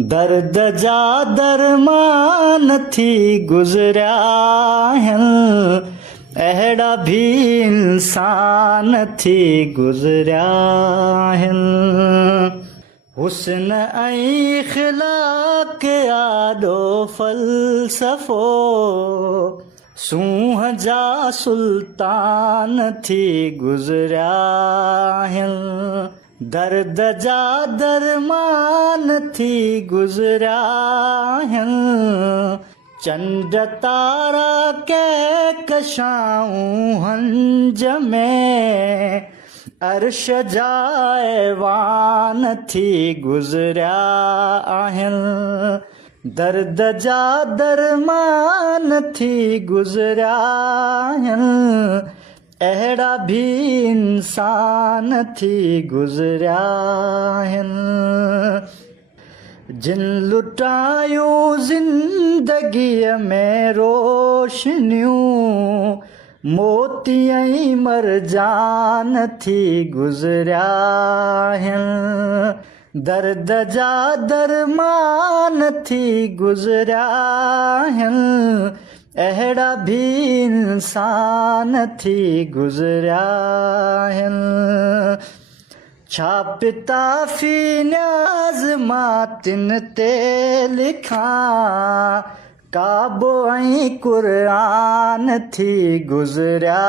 दर्द जा दरमान थी गुज़रिया आहिनि, अहिड़ा भी इंसान थी गुज़रिया आहिनि। हुस्न ऐं इख़्लाक़ आॾो फ़लसफ़ो सूंह जा सुल्तान थी गुज़रिया आहिनि। दर्द जा दरमान थी गुज़रिया आहिनि, चंड तारा कहकशाऊं हंज में अर्श जा ऐवान थी गुज़रिया आहिनि। दर्द जा दरमान थी गुज़रिया आहिनि, अहिड़ा भी इंसान थी गुज़रिया आहिनि। जिन लुटायूं ज़िंदगीअ में रोशनियूं, मोती ऐं मरजान थी गुज़रिया आहिनि। दर्द जा दरमान थी गुज़रिया आहिनि, अहिड़ा भी इंसान थी गुज़रिया आहिनि। छा पिता फ़ी न्याज़ मातिन ते लिखां, काबो ऐं क़ुरान थी गुज़रिया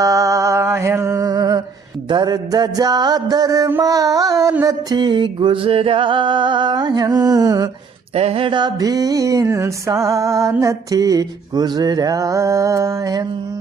आहिनि। दर्द जा दरमान थी गुज़रिया आहिनि, अहिड़ा भी इंसान थी गुज़रिया आहिनि।